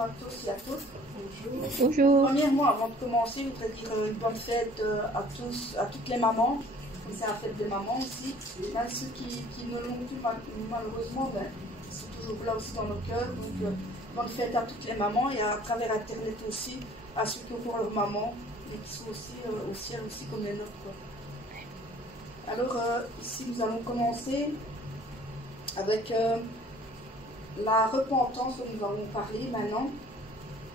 Bonjour à tous et à toutes. Bonjour. Bonjour. Premièrement, avant de commencer, je voudrais dire une bonne fête à toutes les mamans. Comme c'est la fête des mamans aussi. Même ceux qui ne l'ont plus malheureusement, ben, ils sont toujours là aussi dans nos cœurs. Donc, bonne fête à toutes les mamans et à travers Internet aussi, à ceux qui ont pour leur maman et qui sont aussi au ciel aussi comme les nôtres. Alors, ici, nous allons commencer avec la repentance dont nous allons parler maintenant,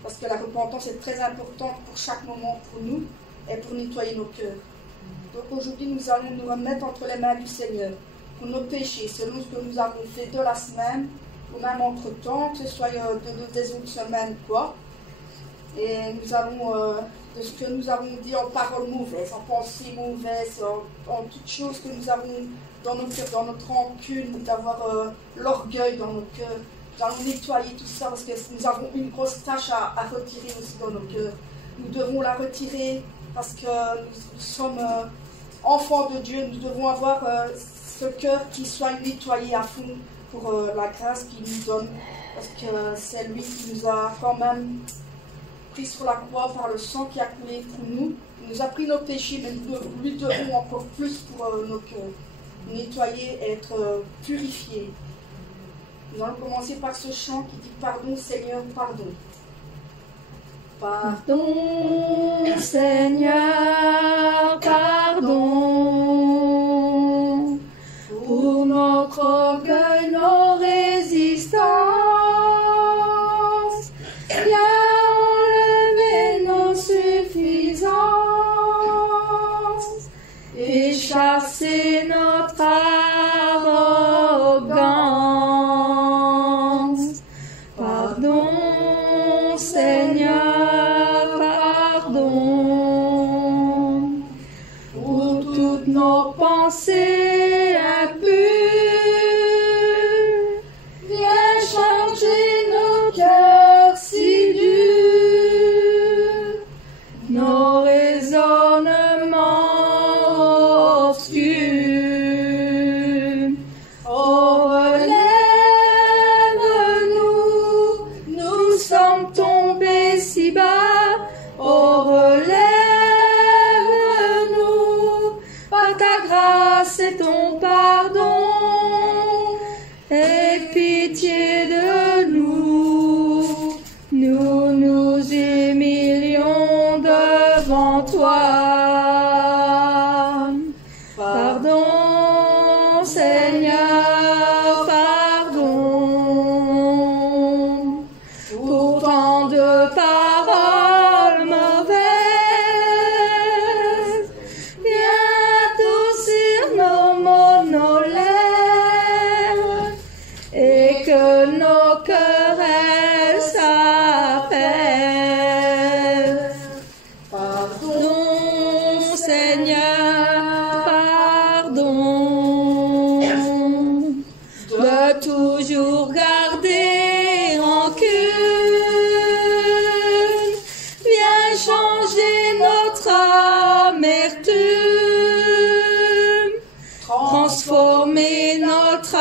parce que la repentance est très importante pour chaque moment pour nous et pour nettoyer nos cœurs. Donc aujourd'hui, nous allons nous remettre entre les mains du Seigneur pour nos péchés, selon ce que nous avons fait de la semaine, ou même entre-temps, que ce soit des autres semaines, quoi. Et nous allons, de ce que nous avons dit en paroles mauvaises, en pensées mauvaises, en toutes choses que nous avons dans nos cœurs, dans notre rancune, d'avoir l'orgueil dans nos cœurs. Nous allons nettoyer tout ça parce que nous avons une grosse tâche à retirer aussi dans nos cœurs. Nous devons la retirer parce que nous sommes enfants de Dieu. Nous devons avoir ce cœur qui soit nettoyé à fond pour la grâce qu'il nous donne. Parce que c'est lui qui nous a quand même pris sur la croix par le sang qui a coulé pour nous. Il nous a pris nos péchés, mais nous lui devons encore plus pour nos cœurs. Nettoyer et être purifiés. Nous allons commencer par ce chant qui dit « Pardon Seigneur, pardon ». Pardon Seigneur, pardon pour notre orgueil, nos résistances. Viens enlever nos suffisances et chasser notre arrogance. Pardon Seigneur, pardon pour toutes nos pensées impures. Viens changer nos cœurs si durs, nos raisonnements obscurs. Oh, relève-nous, nous sommes tombés si bas. Oh, relève-nous, par ta grâce et ton pardon. Aie pitié de nous, nous nous humilions devant toi. Pardon, Seigneur, pardon, pour tant de paroles mauvaises. Viens adoucir nos mots, nos lèvres, et que nos querelles s'apaisent. Pardon, Seigneur, pardon, de toujours garder rancune. Viens changer notre amertume, transformer notre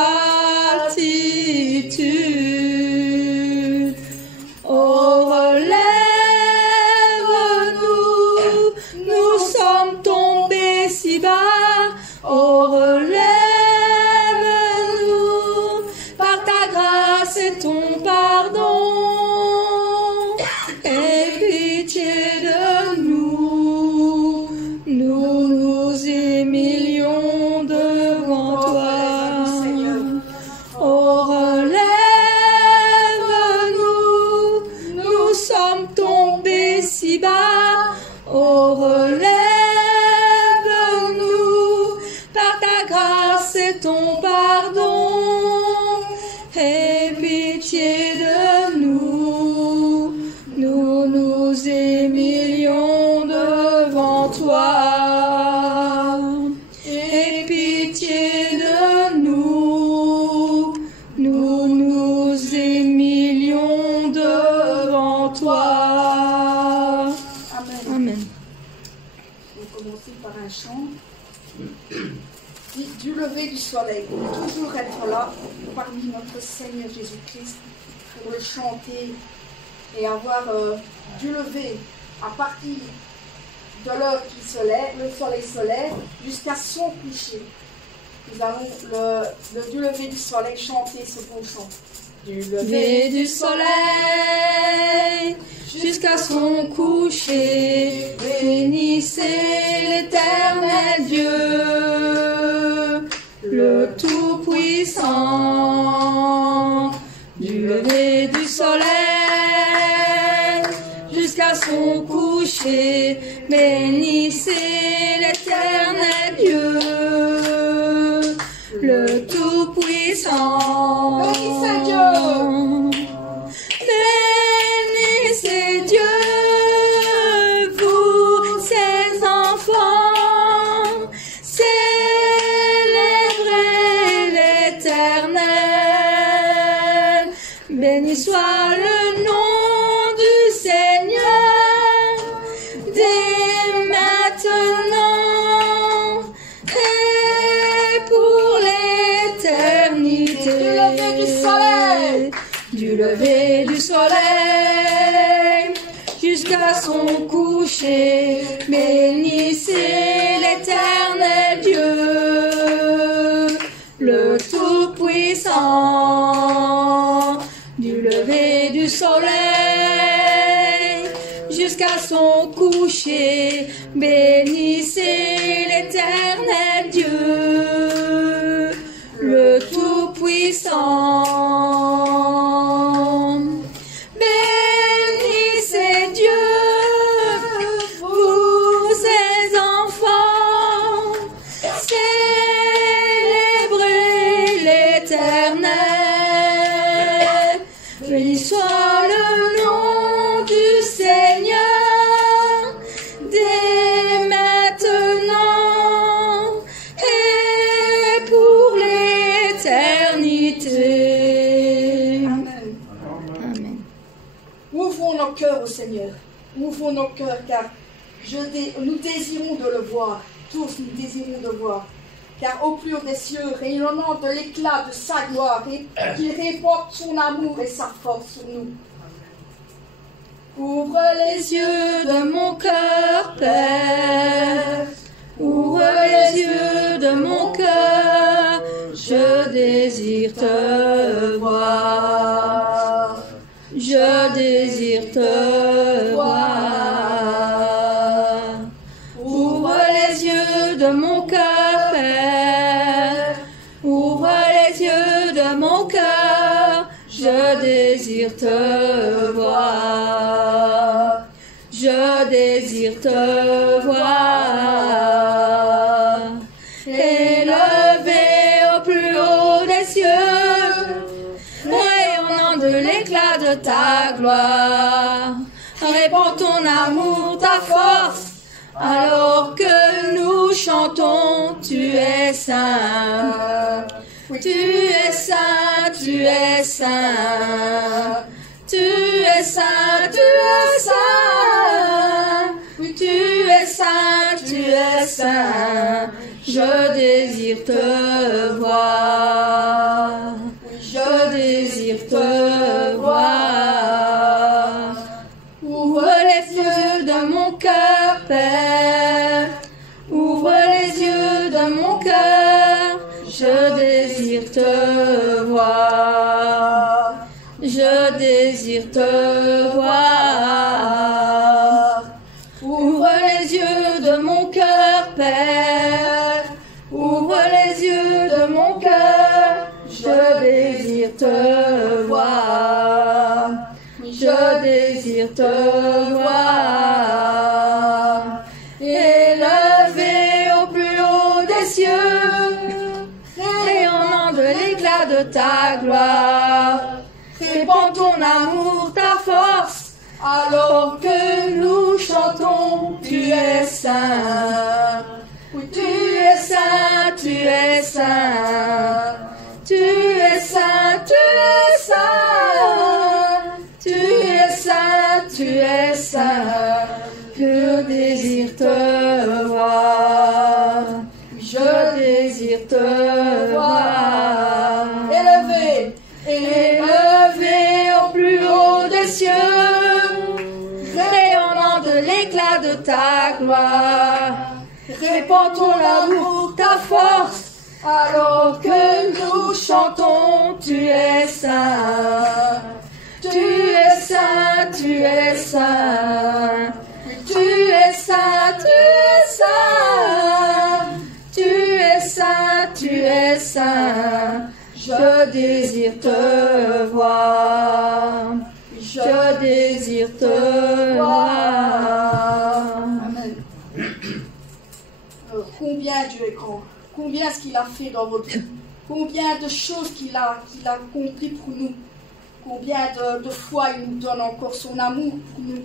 attitude. Oh, relève-nous, nous sommes tombés si bas. Oh, relève-nous, par ta grâce et ton pardon. Aie pitié de nous, nous nous humilions devant toi. Oh, relève-nous, nous sommes tombés si bas. Oh, relève-nous, par ta grâce et ton pardon. Aie pitié de nous, nous nous humilions devant toi. Aie pitié de nous, nous nous humilions devant toi. Amen. Amen. On va commencer par un chant. Du lever du soleil, de toujours être là parmi notre Seigneur Jésus-Christ pour le chanter et avoir du lever à partir de l'heure qui se lève, le soleil se lève, jusqu'à son coucher. Nous allons du lever du soleil chanter ce beau chant. Du lever du soleil jusqu'à son coucher, bénissez l'Éternel Dieu, le Tout-Puissant. Du lever du soleil jusqu'à son coucher, bénissez l'Éternel Dieu, le Tout-Puissant. Bénissez Dieu. Bénissez Dieu, vous ses enfants, célébrez l'Éternel. Béni soit le nom du Seigneur, dès maintenant et pour l'éternité. Du lever du soleil jusqu'à son coucher, bénissez l'Éternel Dieu, le Tout-Puissant. Du lever du soleil jusqu'à son coucher, bénissez l'Éternel Dieu, le Tout-Puissant. Bénissez Dieu, vous ses enfants, célébrez l'Éternel. Béni soit le nom du Seigneur, dès maintenant et pour l'éternité. Amen. Amen. Ouvrons nos cœurs au Seigneur. Ouvrons nos cœurs, car nous désirons de le voir. Tous nous désirons de le voir. Car au plus haut des cieux, rayonnant de l'éclat de sa gloire, et qu'il répande son amour et sa force sur nous. Ouvre les yeux de mon cœur, Père. Ouvre les yeux de mon cœur. Je désire te voir. Je désire te voir. Ouvre les yeux de mon cœur, Père. Ouvre les yeux de mon cœur. Je désire te voir. Je désire te voir. Élevé au plus haut des cieux, rayonnant de l'éclat de ta gloire, répands ton amour, ta force, alors que nous chantons, tu es saint. Tu es saint, tu es saint. Tu es saint, tu es saint. Tu es saint, tu es saint. Je désire te voir. Je désire te voir. Ouvre les yeux de mon cœur, Père. Ouvre les yeux de mon cœur. Je désire te voir. Je désire te voir. Ouvre les yeux de mon cœur, Père. Ouvre les yeux de mon cœur. Je désire te voir. Je désire te voir. Élevé au plus haut des cieux, rayonnant de l'éclat de ta gloire, répands ton amour, ta force, alors que nous chantons, tu es saint. Tu es saint, tu es saint. Tu es saint, tu es saint. Tu es saint, tu es saint. Je désire te voir. Je désire te voir. Élevé, Élevé au plus haut des cieux, ta gloire. Répands ton amour, ta force, alors que nous chantons, tu es saint. Tu es saint, tu es saint. Tu es saint, tu es saint. Tu es saint, tu es saint. Je désire te voir. Je désire te voir. Amen. Combien Dieu est grand, combien ce qu'il a fait dans votre vie, combien de choses qu'il a accompli pour nous, combien de fois il nous donne encore son amour pour nous,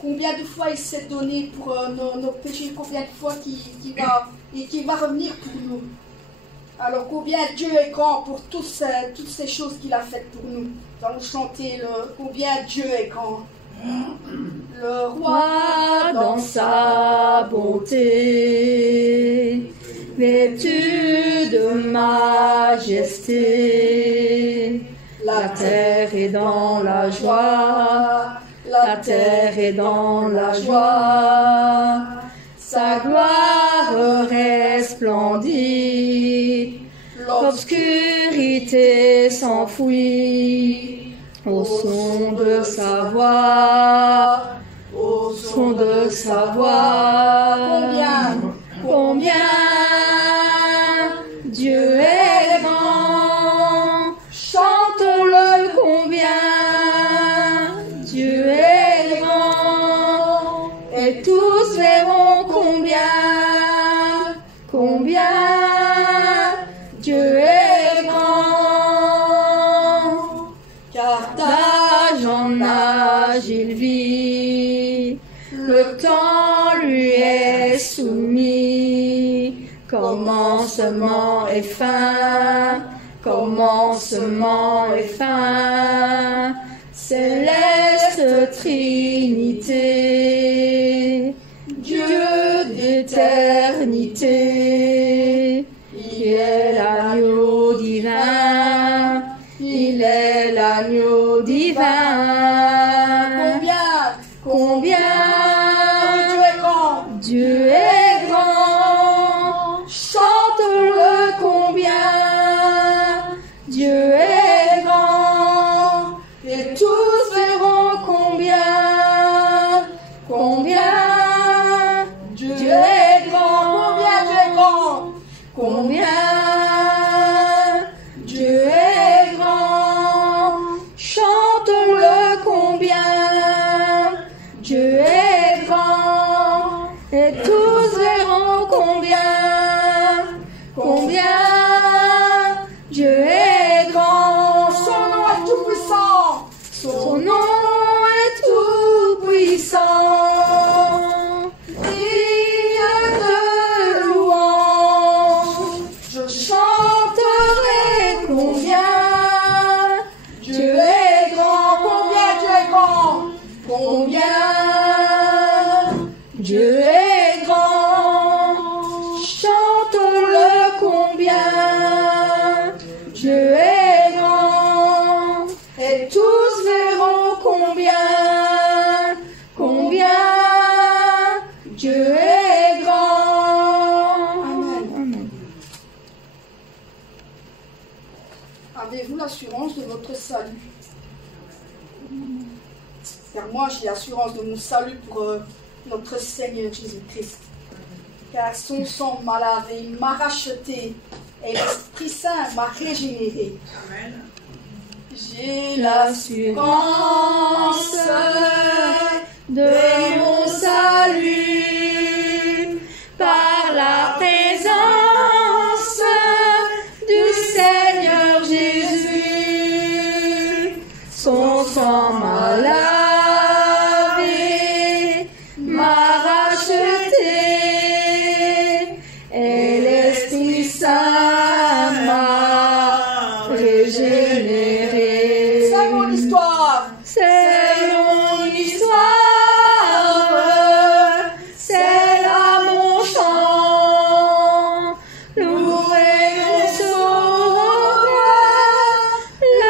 combien de fois il s'est donné pour nos péchés, combien de fois qu'il va revenir pour nous. Alors combien Dieu est grand pour toutes ces choses qu'il a faites pour nous. Nous allons chanter combien Dieu est grand. Le roi dans sa bonté, vêtu de majesté, la terre est dans la joie, la terre est dans la joie, sa gloire resplendit, l'obscurité s'enfuit. Au son de sa voix, au son de sa voix, combien Dieu est grand, chantons-le combien Dieu est grand, et tous verront combien Dieu est grand. D'âge en âge il vit, le temps lui est soumis, commencement et fin, commencement et fin, céleste Trinité, Dieu d'éternité, il est l'agneau divin. Il est l'agneau divin. Combien Dieu est grand. Chante-le combien Dieu est grand. Et tous verront combien Dieu est grand. Combien Dieu est grand. Chante-le combien Dieu est grand, et tous verront combien Dieu est grand. Son nom est tout puissant. Son nom est tout puissant. Digne de louange, je chanterai combien Dieu est grand. Combien Dieu est grand. Chante-le combien Dieu est grand, et tous verront combien Dieu est grand. Amen. Avez-vous l'assurance de votre salut? Car moi, j'ai l'assurance de mon salut pour notre Seigneur Jésus-Christ. Car son sang m'a lavé, m'a racheté, et l'Esprit Saint m'a régénéré. Amen. J'ai l'assurance de mon salut par la présence du Seigneur Jésus. Son sang m'a lavé, m'a racheté, et l'Esprit Saint m'a régénéré. C'est mon histoire. C'est mon histoire, c'est là mon chant, louer mon sauveur le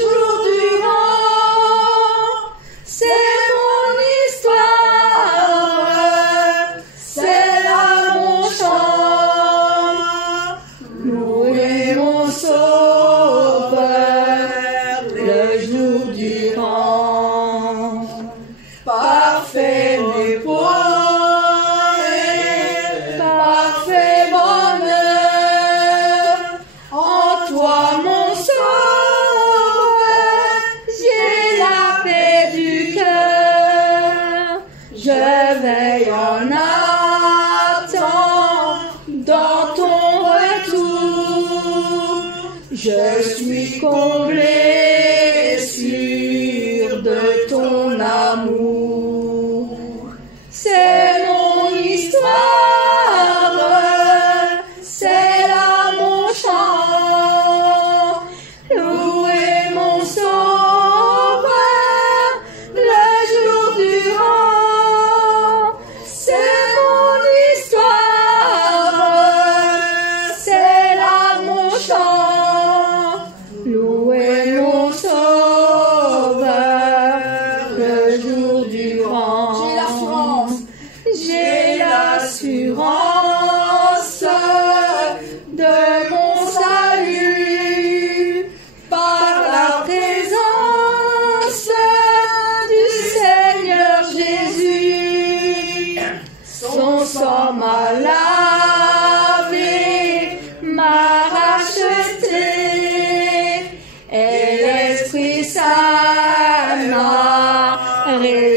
jour durant,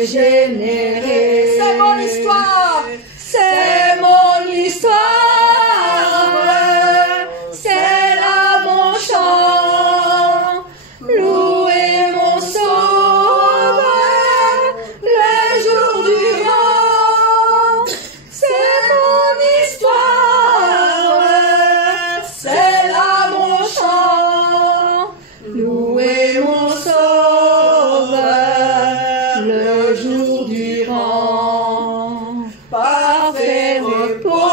régénéré. C'est mon histoire. C'est mon histoire. C'est là mon chant. Louez mon sauveur le jour durant. C'est mon histoire. C'est là mon chant. Louez mon sauveur le jour durant. Parfait repos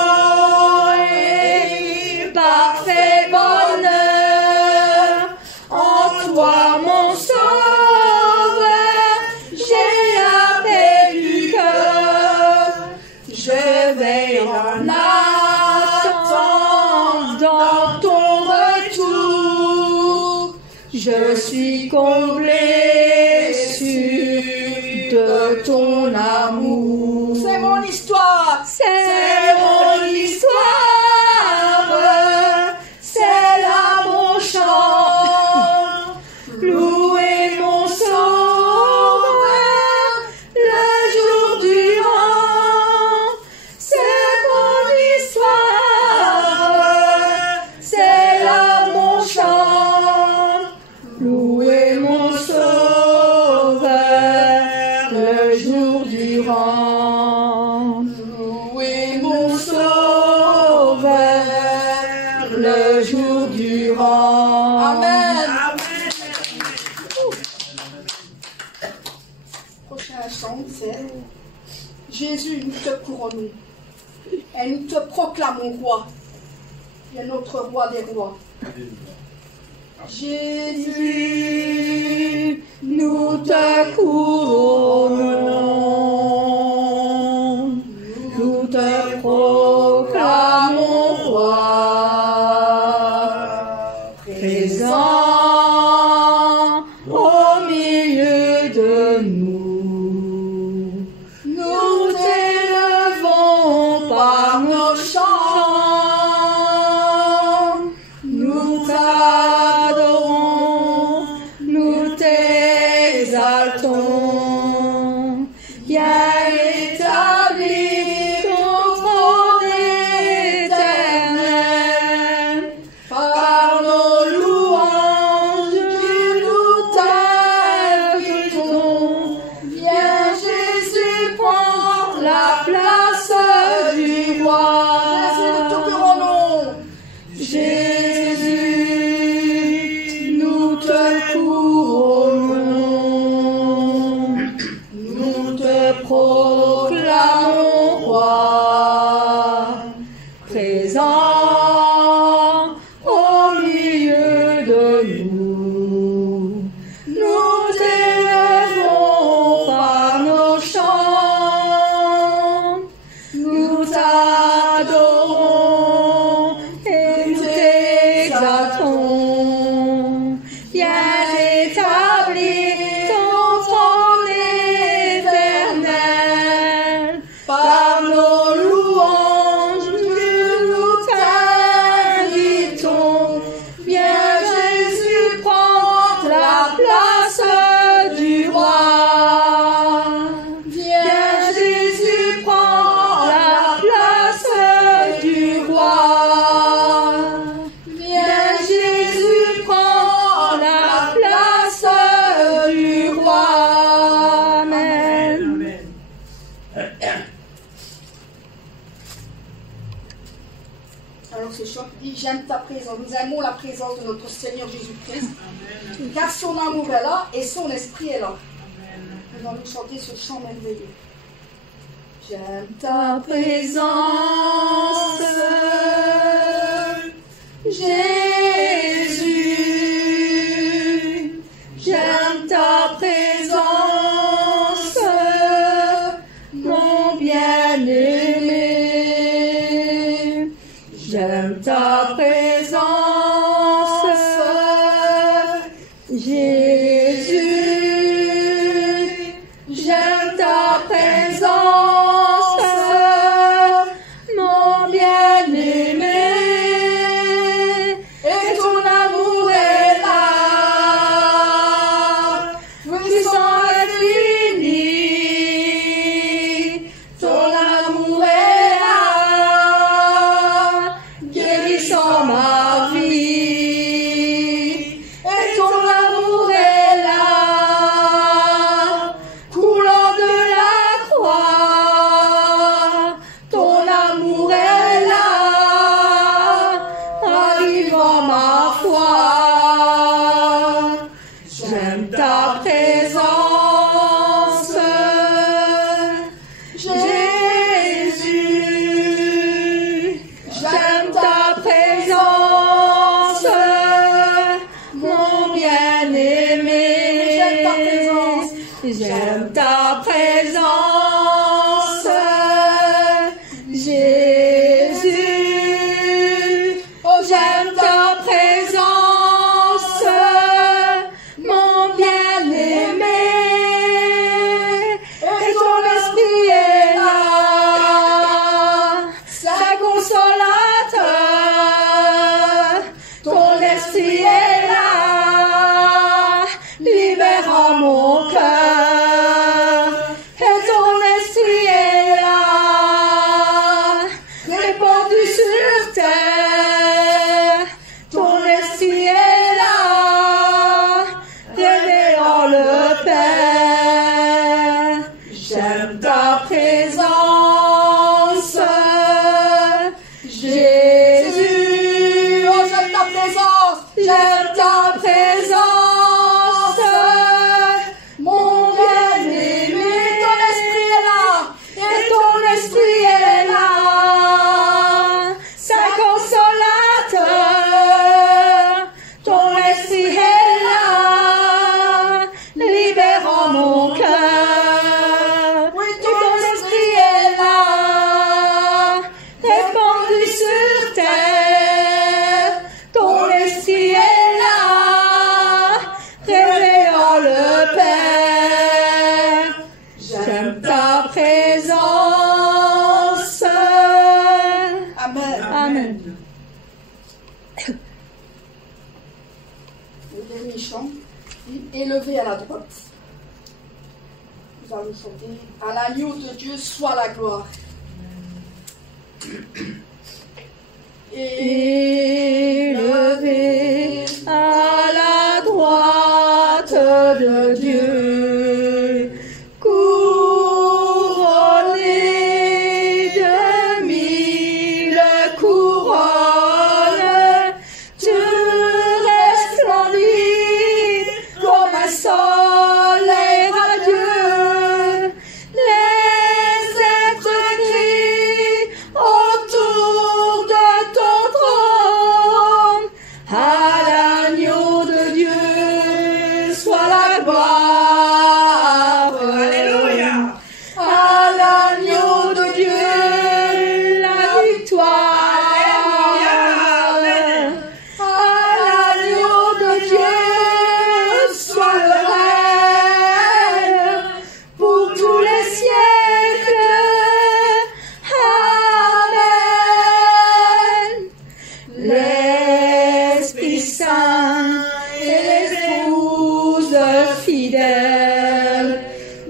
et parfait bonheur. En toi mon sauveur, j'ai la paix du cœur. Je vais en attendre dans ton retour. Je suis comblé de ton amour. C'est mon histoire. C'est mon histoire. C'est là mon chant. Louez mon sauveur le jour durant. C'est mon histoire. C'est là mon chant. Louez mon sauveur le jour durant. Louez mon sauveur le jour durant. Amen. Prochain chant, c'est Jésus, nous te couronnons et nous te proclamons roi. Tu es notre roi des rois. Jésus, nous te couronnons, nous te proclamons roi, présent au milieu de nous. Nous t'élevons par nos chants, nous t'adorons, nous t'exaltons. Viens établir ton trône éternel. Par nos louanges, nous t'invitons. Viens Jésus, prends la place du roi. Jésus, nous te couronnons. Jésus, nous te couronnons, nous te proclamons roi, présent au milieu de nous. Nous t'élevons par nos chants, nous t'adorons et nous t'exaltons. Viens établir ton trône éternel. Par nos louanges, nous t'invitons. Viens Jésus, prends la place du roi. Viens Jésus, prends la place du roi. Viens Jésus, prends la place du roi. Amen. Alors ce chant dit j'aime ta présence. Nous aimons la présence de notre Seigneur Jésus-Christ. Car son amour est là et son esprit est là. Nous allons chanter ce chant merveilleux. J'aime Ta présence, Jésus, j'aime ta présence, mon bien-aimé, j'aime ta présence, Jésus, j'aime ta présence, mon bien-aimé, et ton amour est là, puissant infini, J'aime ta présence, Jésus. J'aime ta présence, mon bien-aimé. J'aime ta présence, Jésus. Oh, j'aime ta présence, mon bien-aimé. Et ton esprit est là, c'est consolateur. Ton esprit est là, libérant mon cœur. Et ton esprit est là, répandu sur terre. Ton esprit est là, révélant le Père. J'aime ta présence, Jésus. Oh, j'aime ta présence, j'aime ta présence, mon bien-aimé. Ton esprit est là, et ton esprit est là, c'est consolateur. Ton esprit est là, libérant mon cœur. Oui, ton esprit est là, répandu sur terre. Ton esprit est là, révélant le Père. J'aime ta présence. Amen. Amen. Le dernier chant, élevé à la droite. Nous allons chanter à l'agneau de Dieu soit la gloire. Élevé à la droite de Dieu, couronné de 1000 couronnes, tu resplendis comme un soleil radieux. Les êtres crient autour de ton trône. À l'agneau de Dieu soit la gloire. Alléluia. À l'agneau de Dieu la victoire. À l'agneau de Dieu soit le règne pour tous les siècles. Amen. L'Esprit Saint et l'épouse fidèle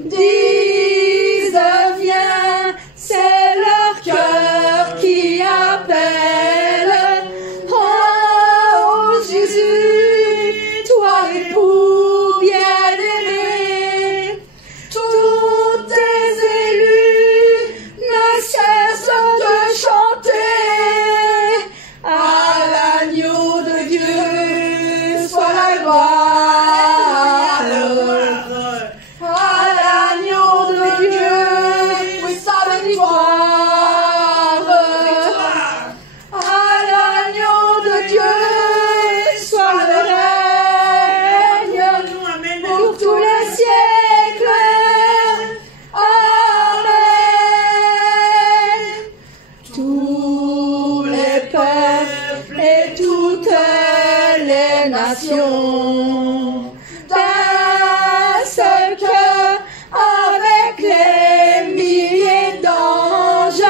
disent viens, c'est leur cœur qui appelle. Oh Jésus, toi époux bien-aimé, tous tes élus ne cessent de chanter. À l'agneau de Dieu soit la gloire. À l'agneau de Dieu, oui, sa victoire. À l'agneau de Dieu soit le règne pour tous les siècles. Amen. Tous les peuples et toutes les nations d'un seul cœur, avec les milliers d'anges,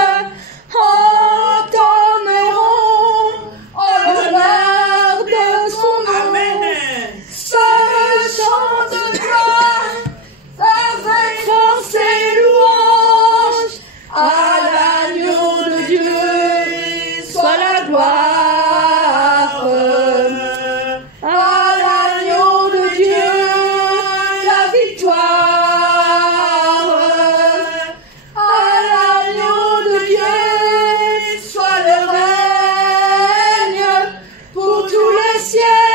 entonneront en l'honneur de son nom. Ce chant de gloire avec force et louange. À l'agneau de Dieu soit la gloire. À l'agneau de Dieu la victoire. À l'agneau de Dieu soit le règne pour tous les siècles.